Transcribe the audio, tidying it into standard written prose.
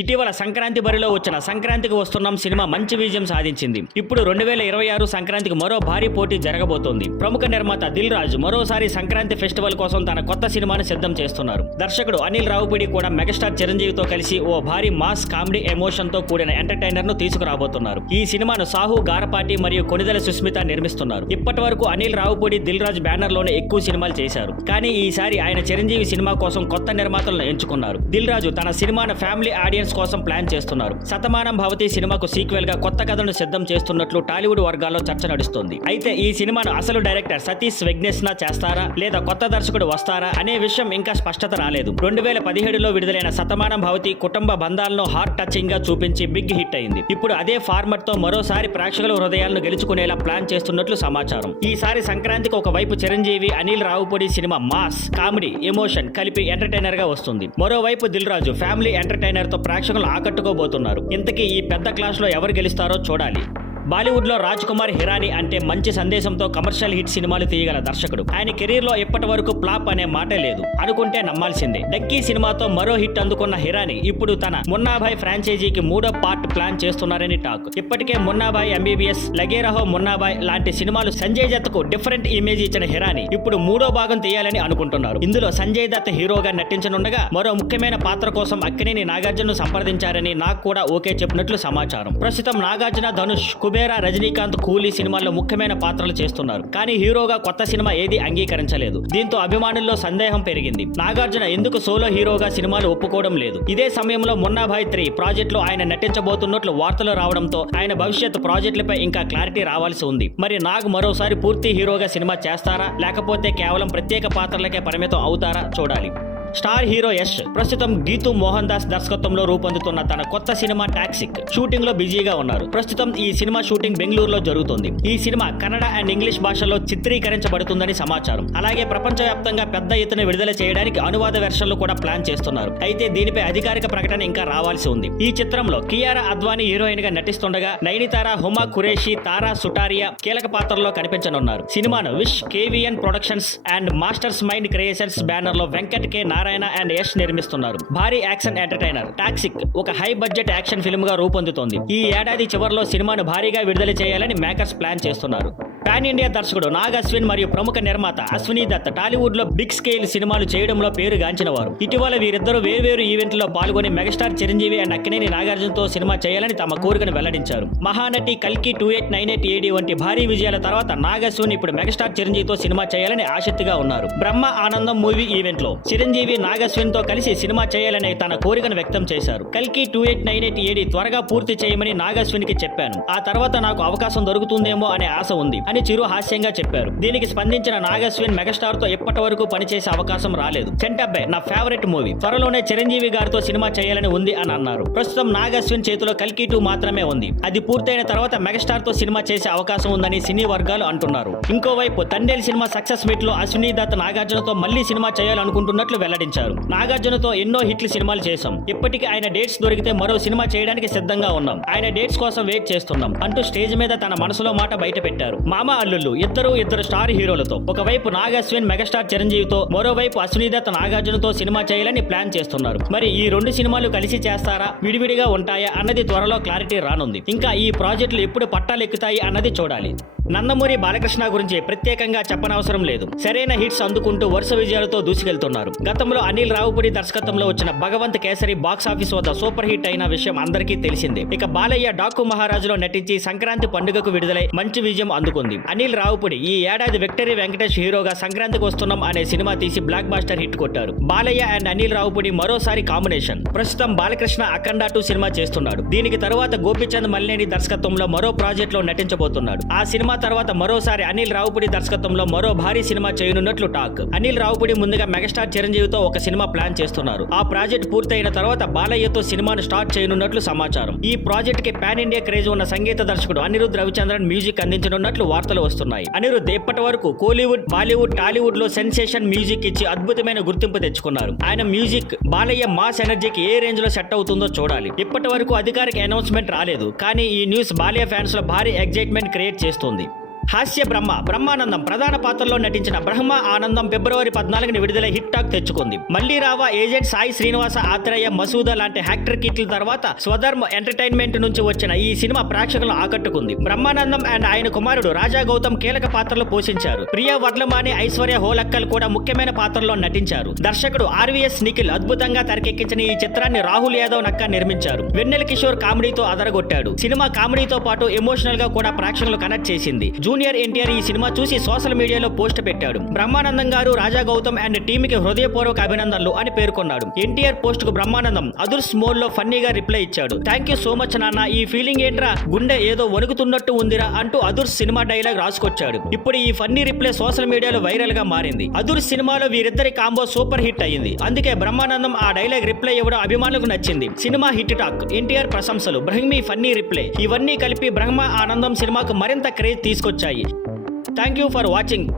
ఇటీవల సంక్రాంతి బరిలో వచ్చిన సంక్రాంతికి వస్తున్నాం సినిమా మంచి విజయం సాధించింది. ఇప్పుడు 2026 సంక్రాంతికి మరో భారీ పోటీ జరగబోతోంది. ప్రముఖ నిర్మాత దిల్ రాజు మరోసారి సంక్రాంతి ఫెస్టివల్ కోసం తన కొత్త సినిమాను సిద్ధం చేస్తున్నారు. దర్శకుడు అనిల్ రావుపూడి కూడా మెగాస్టార్ చిరంజీవితో కలిసి ఓ భారీ మాస్ కామెడీ ఎమోషన్ తో కూడిన ఎంటర్టైనర్ ను తీసుకురాబోతున్నారు. ఈ సినిమాను సాహు గారపాటి మరియు కొనిదెల సుస్మిత నిర్మిస్తున్నారు. ఇప్పటి వరకు అనిల్ రావుపూడి దిల్ రాజు బ్యానర్ లోనే ఎక్కువ సినిమాలు చేశారు. కానీ ఈసారి ఆయన చిరంజీవి సినిమా కోసం కొత్త నిర్మాతలను ఎంచుకున్నారు. దిల్ రాజు తన సినిమాను ఫ్యామిలీ ఆడియన్స్ కోసం ప్లాన్ చేస్తున్నారు. శతమానం భవతి సినిమాకు సీక్వెల్ గా కొత్త కథను సిద్ధం చేస్తున్నట్లు టాలీవుడ్ వర్గాల్లో చర్చ నడుస్తుంది. అయితే ఈ సినిమాను అసలు డైరెక్టర్ సతీష్ వెగ్నేష్నా చేస్తారా లేదా కొత్త దర్శకుడు వస్తారా అనే విషయం ఇంకా స్పష్టత రాలేదు. 2017లో విడుదలైన శతమానం భవతి కుటుంబ బంధాలను హార్ట్ టచింగ్ గా చూపించి బిగ్ హిట్ అయింది. ఇప్పుడు అదే ఫార్మాట్ తో మరోసారి ప్రేక్షకుల హృదయాలను గెలుచుకునేలా ప్లాన్ చేస్తున్నట్లు సమాచారం. ఈసారి సంక్రాంతికి ఒకవైపు Chiranjeevi Anil Ravipudi cinema mass comedy emotion కలిపి ఎంటర్టైనర్ గా వస్తుంది. మరోవైపు దిల్ రాజు ఫ్యామిలీ ఎంటర్టైనర్ తో ప్రేక్షకులను ఆకట్టుకోబోతున్నారు. ఇంతకీ ఈ పెద్ద క్లాస్ లో ఎవరు గెలుస్తారో చూడాలి. బాలీవుడ్ లో రాజ్ కుమార్ హిరానీ అంటే మంచి సందేశంతో కమర్షియల్ హిట్ సినిమాలు తీయగల దర్శకుడు. ఆయన కెరీర్ లో ఇప్పటి వరకు ఫ్లాప్ అనే మాటే లేదు. అనుకుంటే నమ్మాల్సిందే. డక్కీ సినిమాతో మరో హిట్ అందుకున్న హిరానీ ఇప్పుడు తన మున్నాభాయ్ ఫ్రాంచైజీకి 3వ పార్ట్ ప్లాన్ చేస్తున్నారని టాక్. ఇప్పటికే మున్నాభాయ్ ఎంబీబీఎస్, లగే రహో మున్నాభాయ్ లాంటి సినిమాలు సంజయ్ దత్ కు డిఫరెంట్ ఇమేజ్ ఇచ్చిన హిరానీ ఇప్పుడు 3వ భాగం తీయాలని అనుకుంటున్నారు. ఇందులో సంజయ్ దత్ హీరోగా నటించనుండగా మరో ముఖ్యమైన పాత్ర కోసం అక్కినేని నాగార్జున సంప్రదించారని నాకు కూడా ఓకే చెప్పినట్లు సమాచారం. ప్రస్తుతం నాగార్జున, ధనుష్, కుబేరా, రజనీకాంత్, కూలీ సినిమాల్లో ముఖ్యమైన పాత్రలు చేస్తున్నారు. కానీ హీరోగా కొత్త సినిమా ఏది అంగీకరించలేదు. దీంతో అభిమానుల్లో సందేహం పెరిగింది. నాగార్జున ఎందుకు సోలో హీరోగా సినిమాలు ఒప్పుకోవడం లేదు? ఇదే సమయంలో మున్నాభాయ్ 3 ప్రాజెక్ట్ లో ఆయన నటించబోతున్నట్లు వార్తలు రావడంతో ఆయన భవిష్యత్ ప్రాజెక్టులపై ఇంకా క్లారిటీ రావాల్సి ఉంది. మరి నాగ్ మరోసారి పూర్తి హీరోగా సినిమా చేస్తారా లేకపోతే కేవలం ప్రత్యేక పాత్రలకే పరిమితం అవుతారా చూడాలి. స్టార్ హీరో యష్ ప్రస్తుతం గీతూ మోహన్ దాస్ దర్శకత్వంలో రూపొందుతున్న తన కొత్త సినిమా టాక్సిక్ షూటింగ్ లో బిజీగా ఉన్నారు. ప్రస్తుతం ఈ సినిమా షూటింగ్ బెంగళూరులో జరుగుతోంది. ఈ సినిమా కన్నడ అండ్ ఇంగ్లీష్ భాషల్లో చిత్రీకరించబడుతుందని సమాచారం. అలాగే ప్రపంచవ్యాప్తంగా పెద్ద ఎత్తున విడుదల చేయడానికి అనువాద వెర్షన్లు కూడా ప్లాన్ చేస్తున్నారు. అయితే దీనిపై అధికారిక ప్రకటన ఇంకా రావాల్సి ఉంది. ఈ చిత్రంలో కియారా అద్వానీ హీరోయిన్ గా నటిస్తుండగా నైనితారా, హుమా ఖురేషి, తారా సుటారియా కీలక పాత్రలో కనిపించనున్నారు. సినిమాను wish KVN productions and masters mind creations banner లో వెంకట్ కే నారాయణ అండ్ యష్ నిర్మిస్తున్నారు. భారీ యాక్షన్ ఎంటర్టైనర్ టాక్సిక్ ఒక హై బడ్జెట్ యాక్షన్ ఫిల్మ్ గా రూపొందుతోంది. ఈ ఏడాది చివరిలో సినిమాను భారీగా విడుదల చేయాలని మేకర్స్ ప్లాన్ చేస్తున్నారు. పాన్ ఇండియా దర్శకుడు నాగ్ అశ్విన్ మరియు ప్రముఖ నిర్మాత అశ్వినీ దత్ టాలీవుడ్ లో బిగ్ స్కేల్ సినిమాలు చేయడంలో పేరుగాంచిన వారు. ఇటీవల వీరిద్దరూ వేర్వేరు ఈవెంట్లో పాల్గొని మెగాస్టార్ చిరంజీవి అండ్ అక్కినేని నాగార్జునతో సినిమా చేయాలని తమ కోరికను వెల్లడించారు. మహానటి, కల్కి 2898 AD వంటి భారీ విజయాల తర్వాత నాగ్ అశ్విన్ ఇప్పుడు మెగాస్టార్ చిరంజీవితో సినిమా చేయాలని ఆసక్తిగా ఉన్నారు. బ్రహ్మ ఆనందం మూవీ ఈవెంట్ లో చిరంజీవి నాగ్ అశ్విన్ తో కలిసి సినిమా చేయాలని తన కోరికను వ్యక్తం చేశారు. కల్కి 2898 AD త్వరగా పూర్తి చేయమని నాగ్ అశ్విన్ కి చెప్పాను. ఆ తర్వాత నాకు అవకాశం దొరుకుతుందేమో అనే ఆశ ఉంది అని చిరు హాస్యంగా చెప్పారు. దీనికి స్పందించిన నాగ్ అశ్విన్ మెగాస్టార్ తో ఇప్పటి వరకు పనిచేసే అవకాశం రాలేదు. చెంటబ్బాయ్ నా ఫేవరెట్ మూవీ, త్వరలోనే చిరంజీవి గారితో సినిమా చేయాలని ఉంది అని అన్నారు. ప్రస్తుతం నాగ్ అశ్విన్ చేతిలో కల్కి 2 మాత్రమే ఉంది. అది పూర్తయిన తర్వాత మెగాస్టార్ తో సినిమా చేసే అవకాశం ఉందని సినీ వర్గాలు అంటున్నారు. ఇంకోవైపు తండేల్ సినిమా సక్సెస్ మీట్ లో అశ్వినీ దత్ నాగార్జునతో మళ్లీ సినిమా చేయాలనుకుంటున్నట్లు వెల్లడించారు. నాగార్జునతో ఎన్నో హిట్లు సినిమాలు చేశాం. ఇప్పటికీ ఆయన డేట్స్ దొరికితే మరో సినిమా చేయడానికి సిద్ధంగా ఉన్నాం. ఆయన డేట్స్ కోసం వెయిట్ చేస్తున్నాం అంటూ స్టేజ్ మీద తన మనసులో మాట బయట పెట్టారు. మామ అల్లుళ్ళు ఇద్దరు స్టార్ హీరోలతో ఒకవైపు నాగ్ అశ్విన్ మెగాస్టార్ చిరంజీవితో, మరోవైపు అశ్వినీ దత్ నాగార్జునతో సినిమా చేయాలని ప్లాన్ చేస్తున్నారు. మరి ఈ 2 సినిమాలు కలిసి చేస్తారా, విడివిడిగా ఉంటాయా అన్నది త్వరలో క్లారిటీ రానుంది. ఇంకా ఈ ప్రాజెక్టులు ఎప్పుడు పట్టాలెక్కుతాయి అన్నది చూడాలి. నందమూరి బాలకృష్ణ గురించి ప్రత్యేకంగా చెప్పనవసరం లేదు. సరైన హిట్స్ అందుకుంటూ వరుస విజయాలతో దూసుకెళ్తున్నారు. గతంలో అనిల్ రావుపూడి దర్శకత్వంలో వచ్చిన భగవంత్ కేసరి బాక్స్ ఆఫీస్ వద్ద సూపర్ హిట్ అయిన విషయం అందరికీ తెలిసిందే. ఇక బాలయ్య డాకు మహారాజులో నటించి సంక్రాంతి పండుగకు విడుదలై మంచి విజయం అందుకుంది. అనిల్ రావుపూడి ఈ ఏడాది విక్టరీ వెంకటేష్ హీరోగా సంక్రాంతికి వస్తున్నాం అనే సినిమా తీసి బ్లాక్ బాస్టర్ హిట్ కొట్టారు. బాలయ్య అండ్ అనిల్ రావుపూడి మరోసారి కాంబినేషన్. ప్రస్తుతం బాలకృష్ణ అఖండ 2 సినిమా చేస్తున్నాడు. దీనికి తరువాత గోపీచంద్ మల్లేని దర్శకత్వంలో మరో ప్రాజెక్ట్ లో నటించబోతున్నాడు. ఆ సినిమా తర్వాత మరోసారి అనిల్ రావుపూడి దర్శకత్వంలో మరో భారీ సినిమా చేయనున్నట్లు టాక్. అనిల్ రావుపూడి ముందుగా మెగాస్టార్ చిరంజీవితో ఒక సినిమా ప్లాన్ చేస్తున్నారు. ఆ ప్రాజెక్ట్ పూర్తయిన తర్వాత బాలయ్యతో సినిమాను స్టార్ట్ చేయనున్నట్లు సమాచారం. ఈ ప్రాజెక్ట్ కి పాన్ ఇండియా క్రేజ్ ఉన్న సంగీత దర్శకుడు అనిరుద్ రవిచంద్రన్ మ్యూజిక్ అందించనున్నట్లు వార్తలు వస్తున్నాయి. అనిరుద్ ఇప్పటి వరకు కోలీవుడ్, బాలీవుడ్, టాలీవుడ్ లో సెన్సేషన్ మ్యూజిక్ ఇచ్చి అద్భుతమైన గుర్తింపు తెచ్చుకున్నారు. ఆయన మ్యూజిక్ బాలయ్య మాస్ ఎనర్జీకి ఏ రేంజ్ లో సెట్ అవుతుందో చూడాలి. ఇప్పటి వరకు అధికారిక అనౌన్స్మెంట్ రాలేదు. కానీ ఈ న్యూస్ బాలయ్య ఫ్యాన్స్ లో భారీ ఎగ్జైట్మెంట్ క్రియేట్ చేస్తుంది. హాస్య బ్రహ్మానందం ప్రధాన పాత్రలో నటించిన బ్రహ్మ ఆనందం ఫిబ్రవరి 14ని విడుదలై హిట్ టాక్ తెచ్చుకుంది. మళ్ళీ రావా ఏజెంట్ సాయి శ్రీనివాస ఆత్రేయ మసూద లాంటి యాక్టర్ కిట్ల తర్వాత స్వధర్మ ఎంటర్టైన్మెంట్ నుంచి వచ్చిన ఈ సినిమా ప్రేక్షకులను ఆకట్టుకుంది. బ్రహ్మానందం అండ్ ఆయన కుమారుడు రాజా గౌతమ్ కీలక పాత్రలు పోషించారు. ప్రియా వర్లమాని ఐశ్వర్య హోలక్కల్ కూడా ముఖ్యమైన పాత్రల్లో నటించారు. దర్శకుడు ఆర్వీఎస్ నిఖిల్ అద్భుతంగా తెరకెక్కించిన ఈ చిత్రాన్ని రాహుల్ యాదవ్ నక్క నిర్మించారు. వెన్నెల కిషోర్ కామెడీతో అదరగొట్టాడు. సినిమా కామెడీతో పాటు ఎమోషనల్ గా కూడా ప్రేక్షకులు కనెక్ట్ చేసింది. జూనియర్ ఎన్టీఆర్ ఈ సినిమా చూసి సోషల్ మీడియాలో పోస్ట్ పెట్టాడు. బ్రహ్మానందం గారు రాజా గౌతమ్ అండ్ టీమ్ కి హృదయపూర్వక అభినందనలు అని పేర్కొన్నాడు. ఎన్టీఆర్ పోస్ట్ కు బ్రహ్మానందం అదుర్స్ మోడ్ లో ఫన్నీగా రిప్లై ఇచ్చాడు. థ్యాంక్ యూ సో మచ్ నాన్న, ఈ ఫీలింగ్ ఏంట్రా, గుండె ఏదో వణుకుతున్నట్టు ఉందిరా అంటూ అదుర్స్ సినిమా డైలాగ్ రాసుకొచ్చాడు. ఇప్పుడు ఈ ఫన్నీ రిప్లై సోషల్ మీడియాలో వైరల్ గా మారింది. అదుర్స్ సినిమాలో వీరిద్దరి కాంబో సూపర్ హిట్ అయ్యింది. అందుకే బ్రహ్మానందం ఆ డైలాగ్ రిప్లై ఇవ్వడం అభిమానులకు నచ్చింది. సినిమా హిట్ టాక్, ఎన్టీఆర్ ప్రశంసలు, బ్రహ్మీ ఫన్నీ రిప్లై ఇవన్నీ కలిపి బ్రహ్మ ఆనందం సినిమాకు మరింత క్రేజ్ తీసుకొచ్చాయి. Thank you for watching.